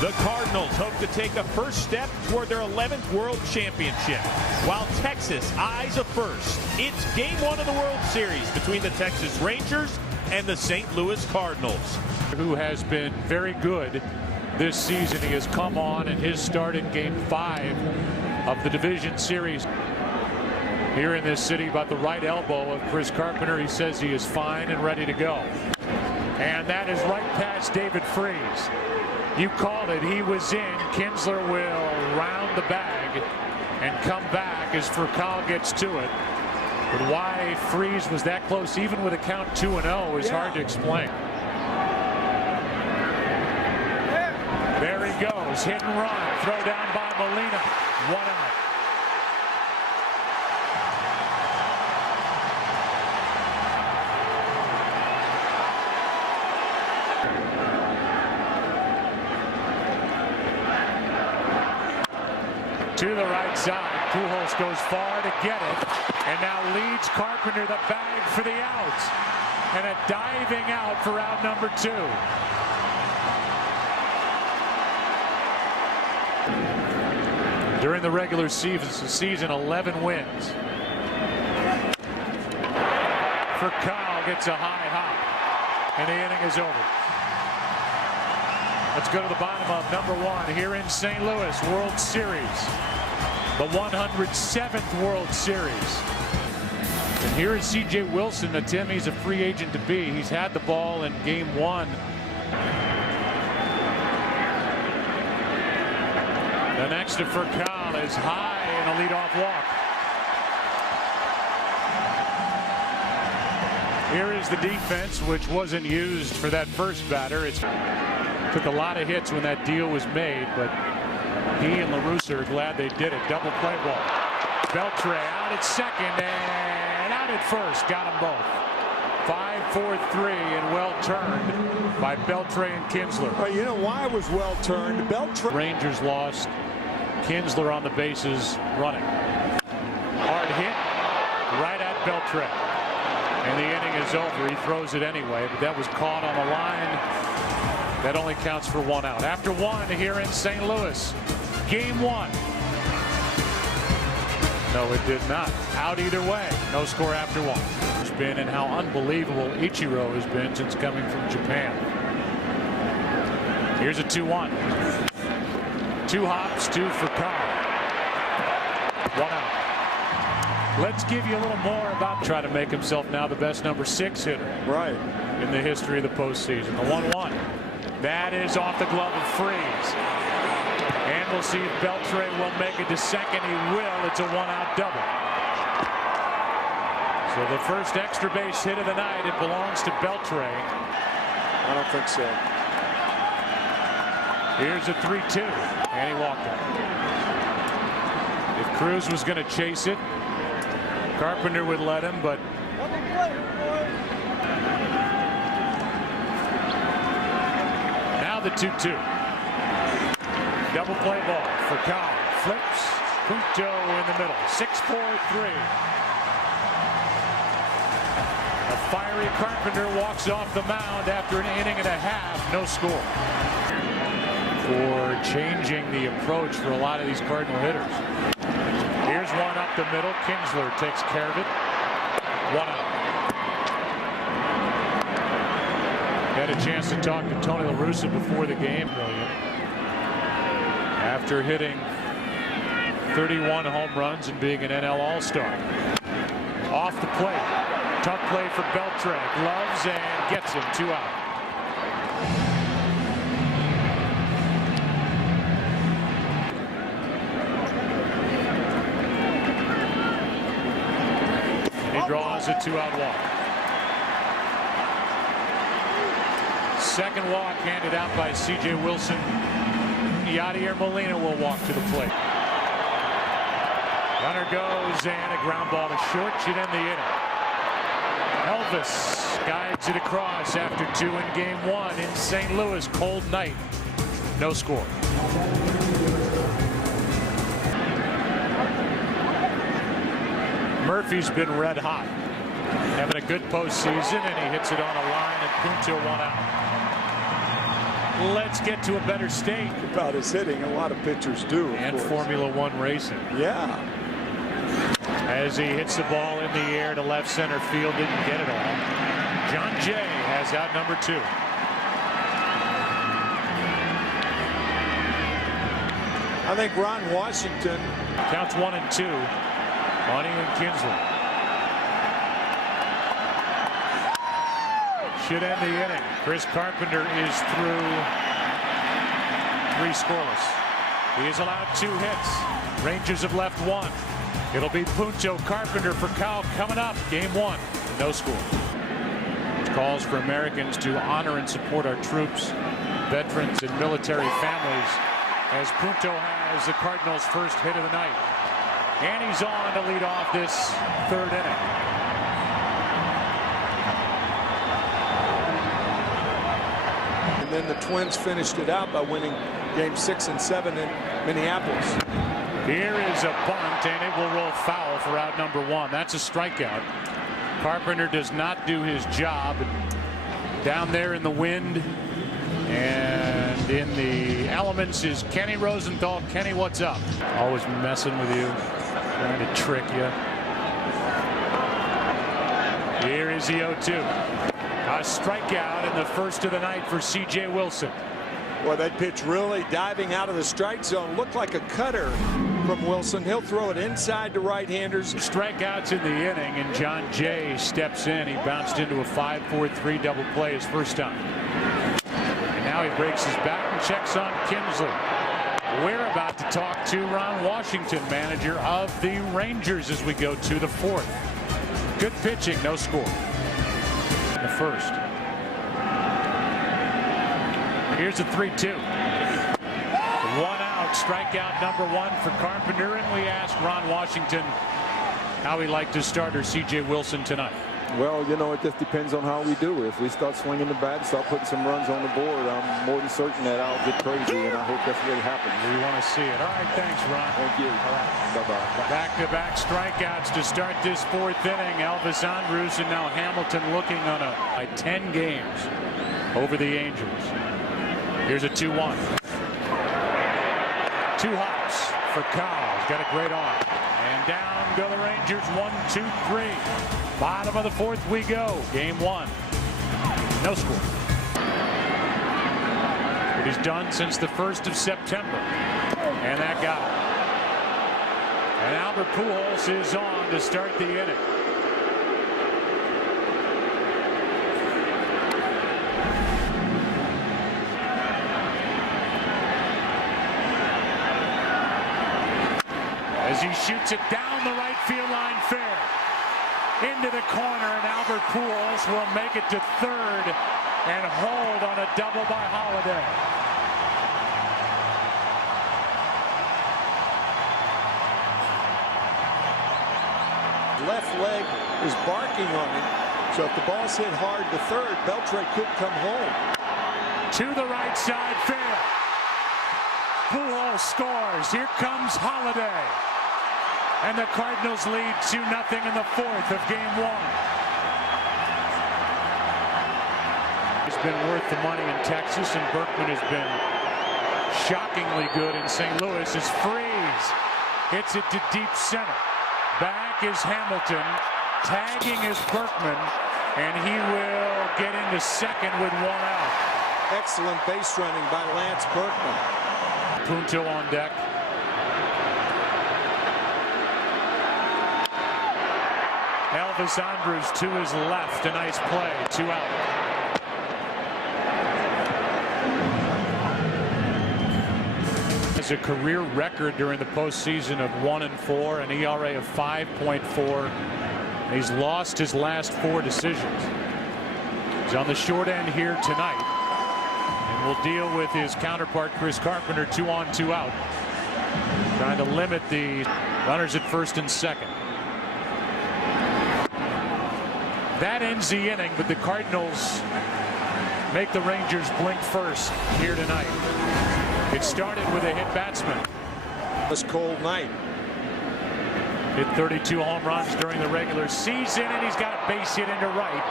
The Cardinals hope to take a first step toward their 11th World Championship, while Texas eyes a first. It's Game 1 of the World Series between the Texas Rangers and the St. Louis Cardinals. Who has been very good this season. He has come on in his start in Game 5 of the Division Series. Here in this city, about the right elbow of Chris Carpenter. He says he is fine and ready to go. And that is right past David Freese. You called it. He was in. Kinsler will round the bag and come back as Furcal gets to it. But why Freese was that close, even with a count 2-0, is hard to explain. There he goes. Hit and run. Throw down by Molina. 1 out. To the right side. Pujols goes far to get it, and now leads Carpenter the bag for the out, and a diving out for out number 2. During the regular season, 11 wins. Furcal gets a high hop, and the inning is over. Let's go to the bottom of number 1 here in St. Louis World Series. The 107th World Series. And here is C.J. Wilson, the team he's a free agent to be. He's had the ball in Game 1. The next to Furcal is high and a leadoff walk. Here is the defense, which wasn't used for that first batter. It took a lot of hits when that deal was made, but he and LaRussa are glad they did it. Double play ball. Beltre out at second and out at first. Got them both. 5-4-3 and well turned by Beltre and Kinsler. Well, you know why it was well turned? Beltre. Rangers lost. Kinsler on the bases running. Hard hit right at Beltre. And the inning is over. He throws it anyway, but that was caught on the line. That only counts for 1 out. After 1 here in St. Louis. Game 1. No, it did not. Out either way. No score after 1. It's been, and how unbelievable Ichiro has been since coming from Japan. Here's a 2-1. 2 hops, 2 for Carr. 1 out. Let's give you a little more about try to make himself now the best number 6 hitter. Right. In the history of the postseason. The 1-1. That is off the glove of Freese. And we'll see if Beltre will make it to second. He will. It's a 1-out double. So the first extra base hit of the night, it belongs to Beltre. I don't think so. Here's a 3-2. And he walked it. If Cruz was going to chase it, Carpenter would let him, but the 2-2. Double play ball for Kyle. Flips. Punto in the middle. 6-4-3. A fiery Carpenter walks off the mound after an inning and a half. No score. For changing the approach for a lot of these Cardinal hitters. Here's one up the middle. Kinsler takes care of it. 1 out. Had a chance to talk to Tony LaRussa before the game. Brilliant. After hitting 31 home runs and being an NL All-Star. Off the plate. Tough play for Beltre. Gloves and gets him. 2 out. He draws a 2-out walk. Second walk handed out by C.J. Wilson. Yadier Molina will walk to the plate. Runner goes and a ground ball to short should end the inning. Elvis guides it across after 2 in Game 1 in St. Louis. Cold night. No score. Murphy's been red hot. Having a good postseason, and he hits it on a line and Punto 1 out. let's get to a better state. About his hitting, a lot of pitchers do. And Formula One racing. Yeah. As he hits the ball in the air to left center field, didn't get it all. John Jay has out number 2. I think Ron Washington counts 1 and 2. Money and Kinsley. Should end the inning. Chris Carpenter is through 3 scoreless. He has allowed 2 hits. Rangers have left 1. It'll be Punto Carpenter for Cal coming up. Game 1. No score. Calls for Americans to honor and support our troops, veterans, and military families as Punto has the Cardinals' first hit of the night. And he's on to lead off this 3rd inning. And then the Twins finished it out by winning game 6 and 7 in Minneapolis. Here is a bunt, and it will roll foul for out number 1. That's a strikeout. Carpenter does not do his job down there in the wind, and in the elements is Kenny Rosenthal. Kenny, what's up? Always messing with you, trying to trick you. Here is the 0-2. A strikeout in the first of the night for C.J. Wilson. Well, that pitch really diving out of the strike zone. Looked like a cutter from Wilson. He'll throw it inside to right-handers. Strikeouts in the inning, and John Jay steps in. He bounced into a 5-4-3 double play his first time. And now he breaks his back and checks on Kinsley. We're about to talk to Ron Washington, manager of the Rangers, as we go to the 4th. Good pitching, no score. In the first. Here's a 3-2. 1 out, strikeout number 1 for Carpenter, and we asked Ron Washington how he liked his starter C.J. Wilson tonight. Well, you know, it just depends on how we do. If we start swinging the bat, start putting some runs on the board, I'm more than certain that I'll get crazy, and I hope that's what happens. We want to see it. All right, thanks, Ron. Thank you. All right. Bye-bye. Back-to-back strikeouts to start this 4th inning. Elvis Andrus and now Hamilton looking on a 10 games over the Angels. Here's a 2-1. 2 hops for Kyle. He's got a great arm. And down go the Rangers. 1, 2, 3. Bottom of the 4th we go. Game 1. No score. What he's done since the 1st of September. And that got him. And Albert Pujols is on to start the inning. As he shoots it down the right field line fair. Into the corner, and Albert Pujols will make it to 3rd and hold on a double by Holiday. Left leg is barking on him. So if the ball's hit hard to 3rd, Beltre could come home. To the right side fair. Pujols scores. Here comes Holiday. And the Cardinals lead 2-0 in the 4th of game 1. He's been worth the money in Texas, and Berkman has been shockingly good in St. Louis. As Freeze hits it to deep center. Back is Hamilton. Tagging is Berkman. And he will get into 2nd with 1 out. Excellent base running by Lance Berkman. Punto on deck. Elvis Andrus to his left. A nice play. 2 out. Has a career record during the postseason of 1-4, an ERA of 5.4. He's lost his last 4 decisions. He's on the short end here tonight. And will deal with his counterpart Chris Carpenter. 2 on, 2 out. Trying to limit the runners at 1st and 2nd. That ends the inning, but the Cardinals make the Rangers blink first here tonight. It started with a hit batsman. This cold night. Hit 32 home runs during the regular season, and he's got a base hit into right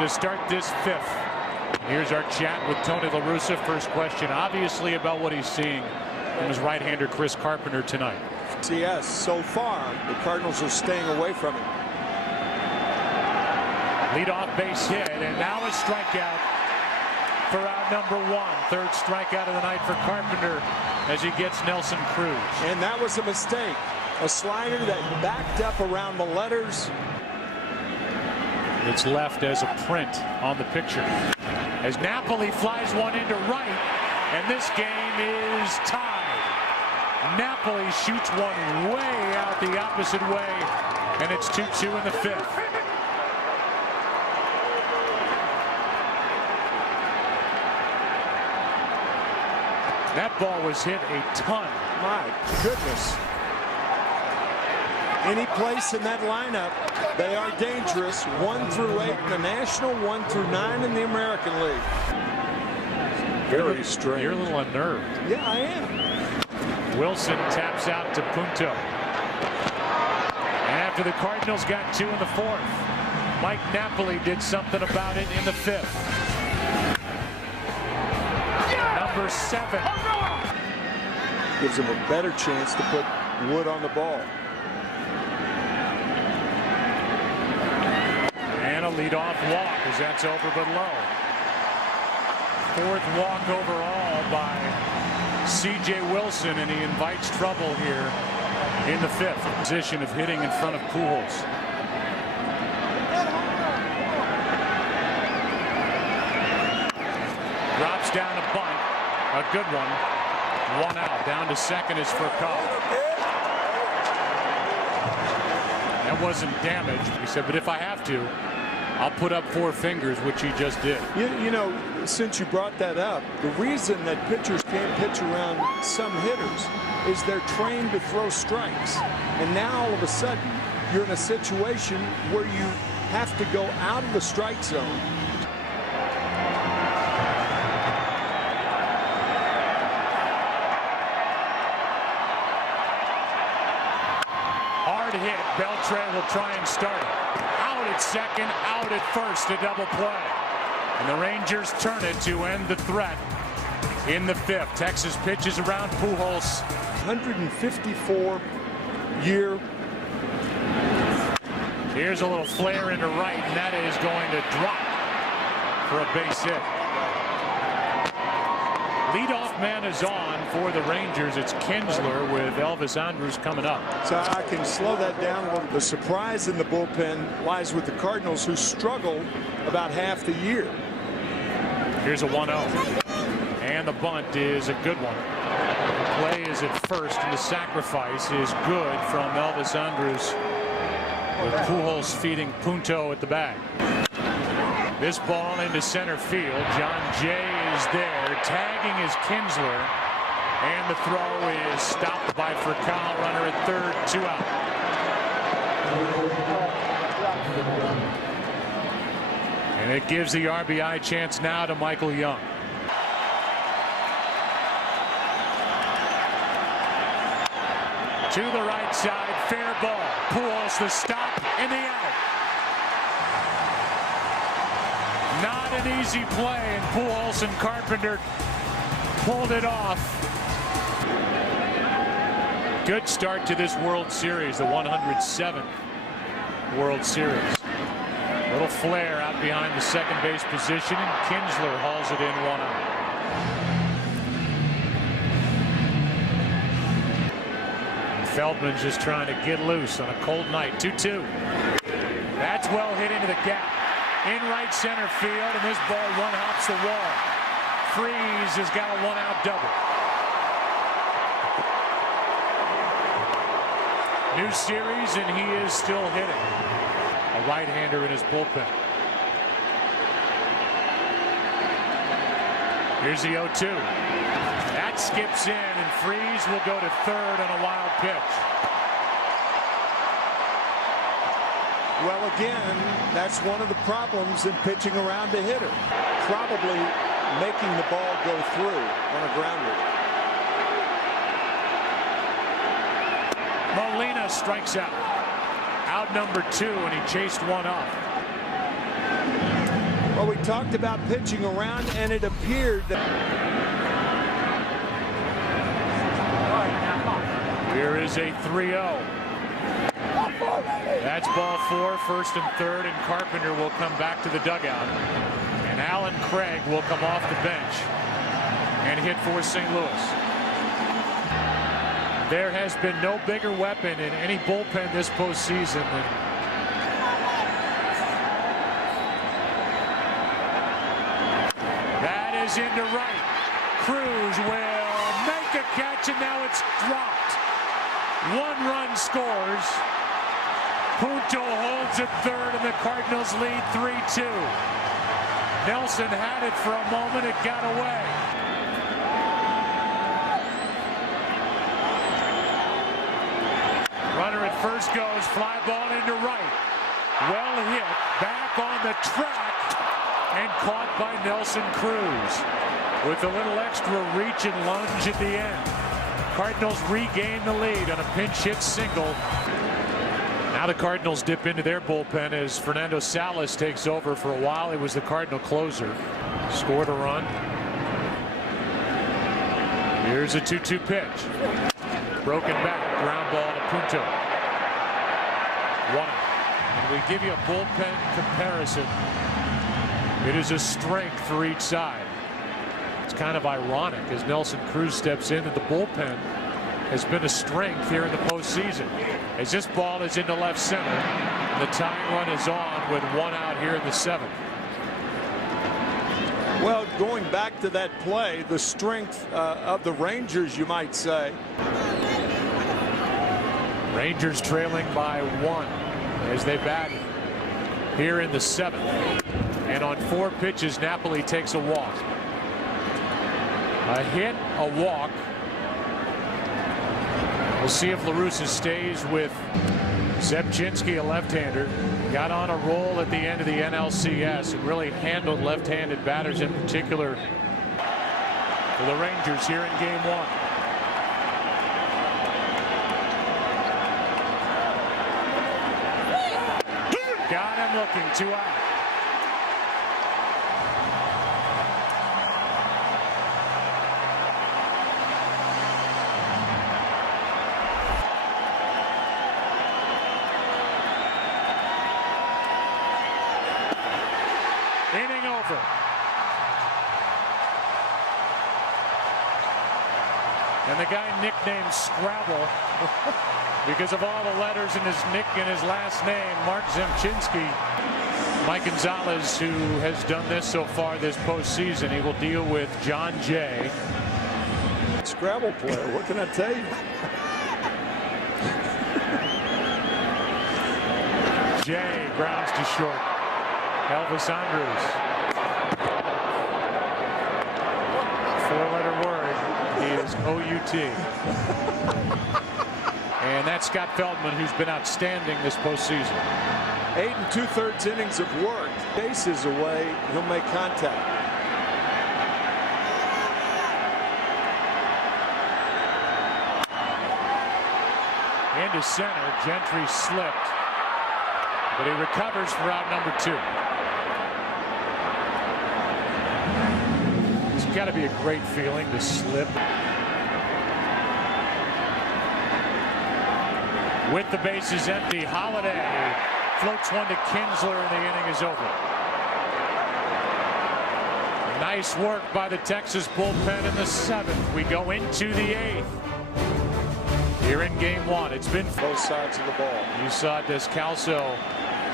to start this 5th. Here's our chat with Tony La Russa. First question, obviously, about what he's seeing from his right-hander Chris Carpenter tonight. Yes, so far the Cardinals are staying away from him. Leadoff base hit, and now a strikeout for out number 1. Third strikeout of the night for Carpenter as he gets Nelson Cruz. And that was a mistake. A slider that backed up around the letters. It's left as a print on the picture. As Napoli flies one into right, and this game is tied. Napoli shoots one way out the opposite way, and it's 2-2 in the 5th. That ball was hit a ton. My goodness. Any place in that lineup, they are dangerous. 1 through 8 in the National, 1 through 9 in the American League. Very strange. You're a little unnerved. Yeah, I am. Wilson taps out to Punto. After the Cardinals got 2 in the 4th, Mike Napoli did something about it in the 5th. Number 7. Gives him a better chance to put wood on the ball. And a leadoff walk as that's over but low. 4th walk overall by C.J. Wilson, and he invites trouble here in the 5th. Position of hitting in front of Pujols. Drops down a bunt. A good one. 1 out. Down to second is Furcal. That wasn't damaged. He said, but if I have to, I'll put up 4 fingers, which he just did. You know, since you brought that up, the reason that pitchers can't pitch around some hitters is they're trained to throw strikes. And now all of a sudden, you're in a situation where you have to go out of the strike zone. Hard hit. Beltre will try and start it. Out at second, out at first, a double play. And the Rangers turn it to end the threat in the 5th. Texas pitches around Pujols. 154-year. Here's a little flare into right, and that is going to drop for a base hit. Leadoff man is on for the Rangers. It's Kinsler with Elvis Andrus coming up. So I can slow that down a little. The surprise in the bullpen lies with the Cardinals, who struggled about half the year. Here's a 1-0. And the bunt is a good one. The play is at first, and the sacrifice is good from Elvis Andrus, with Pujols feeding Punto at the bag. This ball into center field. John Jay is there. Tagging is Kinsler. And the throw is stopped by Furcal. Runner at third. 2 out. And it gives the RBI chance now to Michael Young. To the right side. Fair ball. Pujols the stop and the out. Not an easy play, and Pujols and Carpenter pulled it off. Good start to this World Series, the 107th World Series. Little flare out behind the second base position, and Kinsler hauls it in 1 out. Feldman's just trying to get loose on a cold night. 2-2. That's well hit into the gap. In right center field, and this ball one-hops the wall. Freeze has got a 1-out double. New series, and he is still hitting. A right-hander in his bullpen. Here's the 0-2. That skips in, and Freeze will go to third on a wild pitch. Well, again, that's one of the problems in pitching around a hitter. Probably making the ball go through on a grounder. Molina strikes out. Out number 2, and he chased one up. Well, we talked about pitching around, and it appeared that... Here is a 3-0. That's ball 4, first and third, and Carpenter will come back to the dugout. And Alan Craig will come off the bench and hit for St. Louis. There has been no bigger weapon in any bullpen this postseason than that is into right. Cruz will make a catch, and now it's dropped. 1 run scores. Punto holds at third, and the Cardinals lead 3-2. Nelson had it for a moment. It got away. Runner at first goes. Fly ball into right. Well hit. Back on the track. And caught by Nelson Cruz. With a little extra reach and lunge at the end. Cardinals regain the lead on a pinch hit single. Now the Cardinals dip into their bullpen as Fernando Salas takes over. For a while he was the Cardinal closer. Scored a run. Here's a 2-2 pitch. Broken back. Ground ball to Punto. 1 out. And we give you a bullpen comparison. It is a strength for each side. It's kind of ironic as Nelson Cruz steps in that the bullpen has been a strength here in the postseason. As this ball is into left center, and the tying run is on with 1 out here in the 7th. Well, going back to that play, the strength of the Rangers, you might say. Rangers trailing by 1 as they bat here in the 7th. And on 4 pitches, Napoli takes a walk. A hit, a walk. We'll see if La Russa stays with Zebchinski, a left-hander. Got on a roll at the end of the NLCS and really handled left-handed batters in particular for the Rangers here in game 1. Got him looking. 2 out. Inning over. And the guy nicknamed Scrabble because of all the letters in his last name, Mark Zebchinski. Mike Gonzalez, who has done this so far this postseason, he will deal with John Jay. Scrabble player, what can I tell you? Jay grounds to short. Elvis Andrus. 4-letter word. He is OUT. And that's Scott Feldman, who's been outstanding this postseason. 8 2/3 innings of work. Bases away, he'll make contact. Into center. Gentry slipped, but he recovers for out number 2. It's got to be a great feeling to slip. With the bases empty, Holiday floats one to Kinsler, and the inning is over. Nice work by the Texas bullpen in the 7th. We go into the 8th. Here in game 1, it's been both sides of the ball. You saw Descalso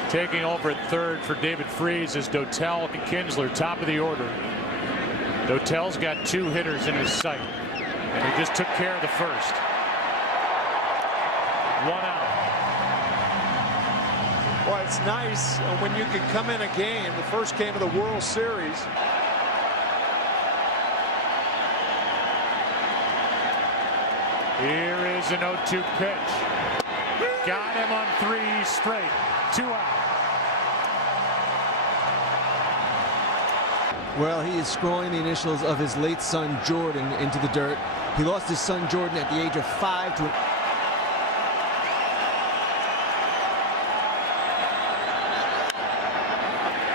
taking over at third for David Freese as Dotel and Kinsler top of the order. Dotel's got 2 hitters in his sight, and he just took care of the first. 1 out. Well, it's nice when you can come in a game, the first game of the World Series. Here is an 0-2 pitch. Got him on 3 straight. 2 out. Well, he is scrawling the initials of his late son Jordan into the dirt. He lost his son Jordan at the age of 5 to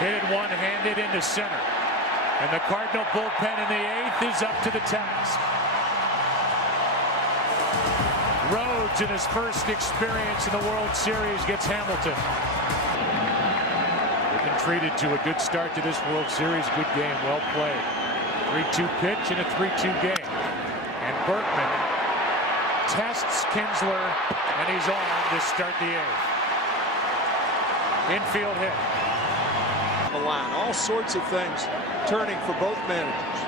Hit it one-handed into center. And the Cardinal bullpen in the 8th is up to the task. Rhodes, in his first experience in the World Series, gets Hamilton. They've been treated to a good start to this World Series. Good game, well played. 3-2 pitch in a 3-2 game. And Berkman tests Kinsler, and he's on to start the 8th. Infield hit. Milan, all sorts of things turning for both managers.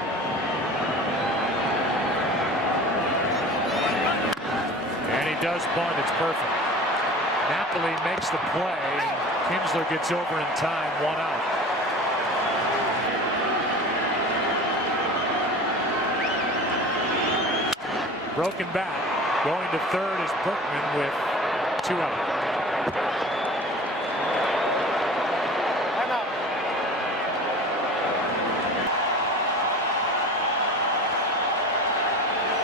And he does bunt. It's perfect. Napoli makes the play. Kinsler gets over in time. 1 out. Broken bat. Going to third is Berkman with 2 out.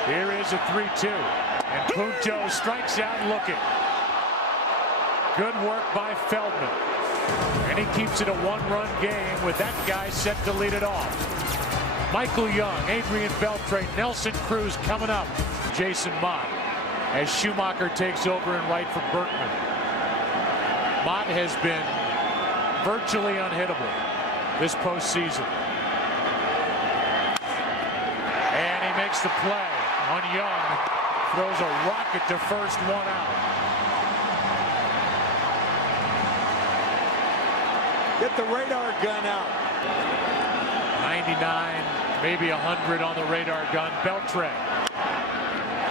Here is a 3-2. And Punto strikes out looking. Good work by Feldman. And he keeps it a 1-run game with that guy set to lead it off. Michael Young, Adrian Beltre, Nelson Cruz coming up. Jason Mott as Schumacher takes over in right for Berkman. Mott has been virtually unhittable this postseason. And he makes the play on Young. Throws a rocket to first, 1 out. Get the radar gun out. 99, maybe 100 on the radar gun. Beltre.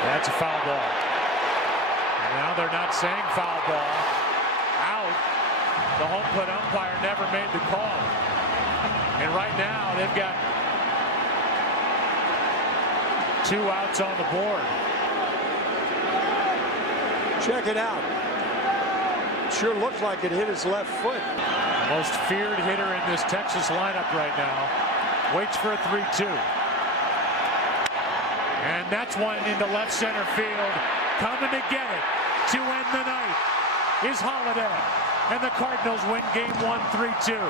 That's a foul ball. And now they're not saying foul ball. Out. The home plate umpire never made the call. And right now they've got 2 outs on the board. Check it out. Sure looks like it hit his left foot. Most feared hitter in this Texas lineup right now. Waits for a 3-2. And that's one into left center field. Coming to get it to end the night is Holiday. And the Cardinals win game 1, 3-2.